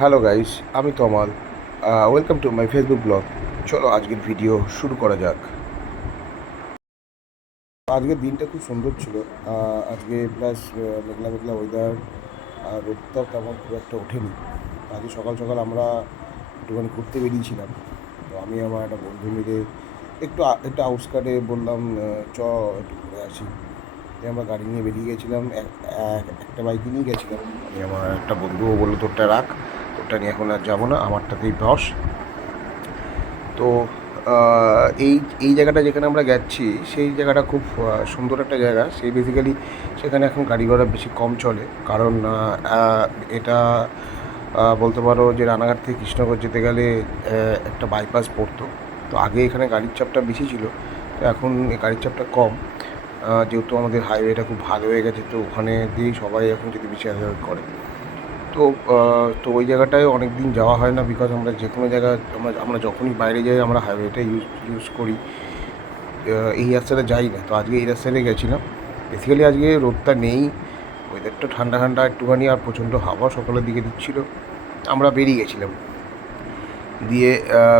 Hello guys, আমি Tamal. Welcome to my Facebook blog. চলো আজকের ভিডিও শুরু করা যাক। আজকের দিনটা খুব সুন্দর ছিল। আজকে প্লাস মেঘলা মেঘলা ওয়েদার, আর রোদটাও তেমন খুব একটা ওঠেনি। আজকে সকাল সকাল আমরা একটুখানি ঘুরতে বেরিয়েছিলাম। তো আমি আমার একটা বন্ধু মিলে একটু আউটস্কার্টে বললাম, চ একটু ঘুরে আসি। তাই আমরা গাড়ি নিয়ে বেরিয়ে গেছিলাম। একটা বাইকে নিয়ে গেছিলাম। আমি আমার একটা বন্ধুও বললো, তোরটা রাখ, তোরটা নিয়ে এখন আর যাবো না, আমারটাতেই বস। তো এই এই জায়গাটা যেখানে আমরা যাচ্ছি, সেই জায়গাটা খুব সুন্দর একটা জায়গা। সেই বেসিক্যালি সেখানে এখন গাড়ি ঘোড়া বেশি কম চলে, কারণ এটা বলতে পারো যে রানাঘাট থেকে কৃষ্ণনগর যেতে গেলে একটা বাইপাস পড়তো। তো আগে এখানে গাড়ির চাপটা বেশি ছিল, তো এখন গাড়ির চাপটা কম। যেহেতু আমাদের হাইওয়েটা খুব ভালো হয়ে গেছে, তো ওখানে দিয়েই সবাই এখন যদি বেশি যাতায়াত করে। তো তো ওই জায়গাটায় অনেক দিন যাওয়া হয় না, বিকজ আমরা যে কোনো জায়গায় আমরা যখনই বাইরে যাই আমরা হাইওয়েটা ইউজ করি। এই রাস্তাটা যাই না, তো আজকে এই রাস্তাটায় গেছিলাম। বেসিক্যালি আজকে রোদটা নেই, ওয়েদারটা ঠান্ডা ঠান্ডা একটুখানি, আর প্রচণ্ড হাওয়া সকালের দিকে দিচ্ছিলো। আমরা বেরিয়ে গেছিলাম। দিয়ে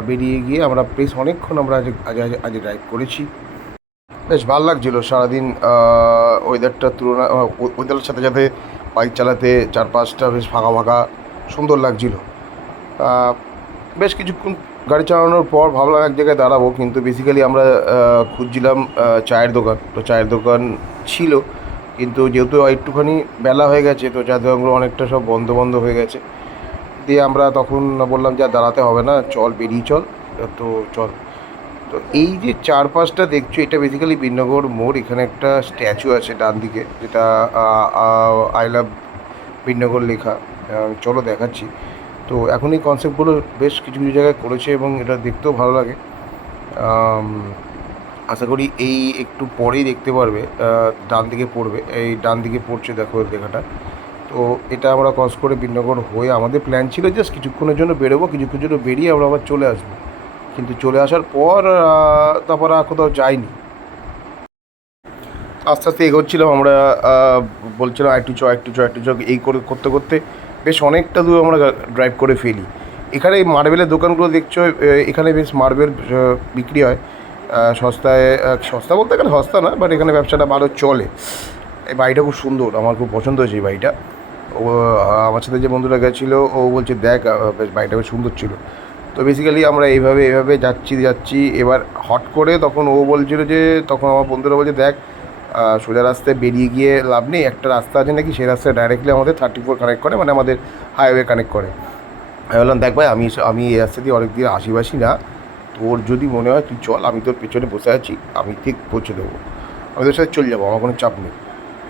বেরিয়ে গিয়ে আমরা বেশ অনেকক্ষণ আমরা আজ ড্রাইভ করেছি। বেশ ভালো লাগছিলো সারাদিন। ওয়েদারটার ওয়েদারের সাথে সাথে বাইক চালাতে চারপাশটা বেশ ফাঁকা ফাঁকা সুন্দর লাগছিলো। বেশ কিছুক্ষণ গাড়ি চালানোর পর ভাবলাম এক জায়গায় দাঁড়াবো, কিন্তু বেসিক্যালি আমরা খুঁজছিলাম চায়ের দোকান। তো চায়ের দোকান ছিল, কিন্তু যেহেতু একটুখানি বেলা হয়ে গেছে, তো চায়ের দোকানগুলো অনেকটা সব বন্ধ বন্ধ হয়ে গেছে। দিয়ে আমরা তখন বললাম যে আর দাঁড়াতে হবে না, চল বেরিয়ে চল। তো চল। তো এই যে চারপাশটা দেখছো, এটা বেসিক্যালি বিনগর মোড়। এখানে একটা স্ট্যাচু আছে ডান দিকে, যেটা আই লাভ বিনগর লেখা। চলো দেখাচ্ছি। তো এখন এই কনসেপ্টগুলো বেশ কিছু কিছু জায়গায় করেছে, এবং এটা দেখতেও ভালো লাগে। আশা করি এই একটু পরেই দেখতে পারবে, ডান দিকে পড়বে, এই ডান দিকে পড়ছে দেখো লেখাটা। তো এটা আমরা ক্রস করে বিনগর হয়ে আমাদের প্ল্যান ছিল জাস্ট কিছুক্ষণের জন্য বেরোবো, কিছুক্ষণের জন্য বেরিয়ে আমরা আবার চলে আসবো। কিন্তু চলে আসার পর তারপর আর কোথাও যাইনি। আস্তে আস্তে এগোচ্ছিলাম আমরা। বলছিলাম একটু চ এই করে করতে করতে বেশ অনেকটা দূর আমরা ড্রাইভ করে ফেলি। এখানে এই মার্বেলের দোকানগুলো দেখছো, এখানে বেশ মার্বেল বিক্রি হয় সস্তায়। সস্তা বলতে গেলে সস্তা না, বাট এখানে ব্যবসাটা ভালো চলে। এই বাড়িটা খুব সুন্দর, আমার খুব পছন্দ হয়েছে এই বাড়িটা। ও আমার সাথে যে বন্ধুরা গেছিলো, ও বলছে দেখ বেশ বাড়িটা বেশ সুন্দর ছিল। তো বেসিক্যালি আমরা এইভাবে যাচ্ছি। এবার হট করে তখন ও বলছিল যে, তখন আমার বন্ধুরা বলছে দেখ সোজা রাস্তায় বেরিয়ে গিয়ে লাভ নেই, একটা রাস্তা আছে নাকি, সেই রাস্তায় ডাইরেক্টলি আমাদের 34 কানেক্ট করে, মানে আমাদের হাইওয়ে কানেক্ট করে। আমি বললাম দেখ ভাই, আমি এই রাস্তা দিয়ে অনেক দিন আশিবাসি না, তোর যদি মনে হয় তুই চল, আমি তোর পেছনে বসে আছি, আমি ঠিক পৌঁছে দেবো, আমি তোর সাথে চলে যাবো, আমার কোনো চাপ নেই।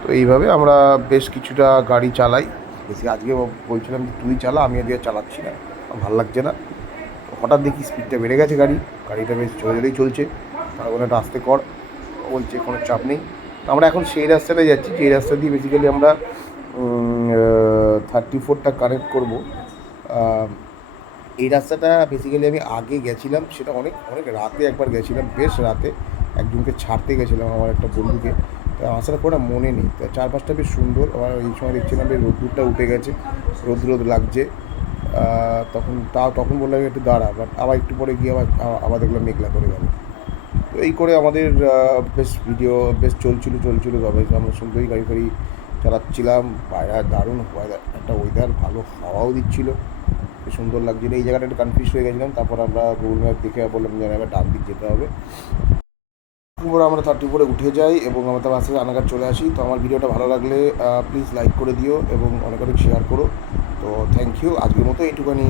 তো এইভাবে আমরা বেশ কিছুটা গাড়ি চালাই। বেশি আজকে বলছিলাম যে তুই চালা, আমি আজকে চালাচ্ছি না, আমার ভালো লাগছে না। হঠাৎ দেখি স্পিডটা বেড়ে গেছে গাড়িটা বেশ জোরে জোরেই চলছে। তার কোনো একটা আস্তে কর, বলছে কোনো চাপ নেই। তো আমরা এখন সেই রাস্তাটায় যাচ্ছি, যে রাস্তা দিয়ে বেসিক্যালি আমরা 34টা কানেক্ট করবো। এই রাস্তাটা বেসিক্যালি আমি আগে গেছিলাম, সেটা অনেক অনেক রাতে একবার গেছিলাম, বেশ রাতে একজনকে ছাড়তে গেছিলাম, আমার একটা বন্ধুকে। তো রাস্তাটা পুরোটা মনে নেই। তো চারপাশটা বেশ সুন্দর। আবার এই সময় দেখছিলাম বেশ রোদ্দুরটা উঠে গেছে, রোদ লাগছে। তখন বললাম একটু দাঁড়া, বাট আবার একটু পরে গিয়ে আবার দেখলাম মেঘলা করে গেল। তো এই করে আমাদের বেশ ভিডিও বেশ চলছিল তবে আমরা সুন্দরই গাড়ি ফাড়ি চালাচ্ছিলাম। বাইরে দারুণ একটা ওয়েদার, ভালো হাওয়াও দিচ্ছিলো, বেশ সুন্দর লাগছিলো। এই জায়গাটা একটু কনফিউজ হয়ে গেছিলাম, তারপর আমরা গুগল ম্যাপ দেখে বললাম যে এবার ডান দিক যেতে হবে। তারপরে আমরা 34 উঠে যাই এবং আমরা তার আস্তে রানাঘাট চলে আসি। তো আমার ভিডিওটা ভালো লাগলে প্লিজ লাইক করে দিও এবং অনেক অনেক শেয়ার করো। তো থ্যাংক ইউ, আজকের মতো এইটুখানি।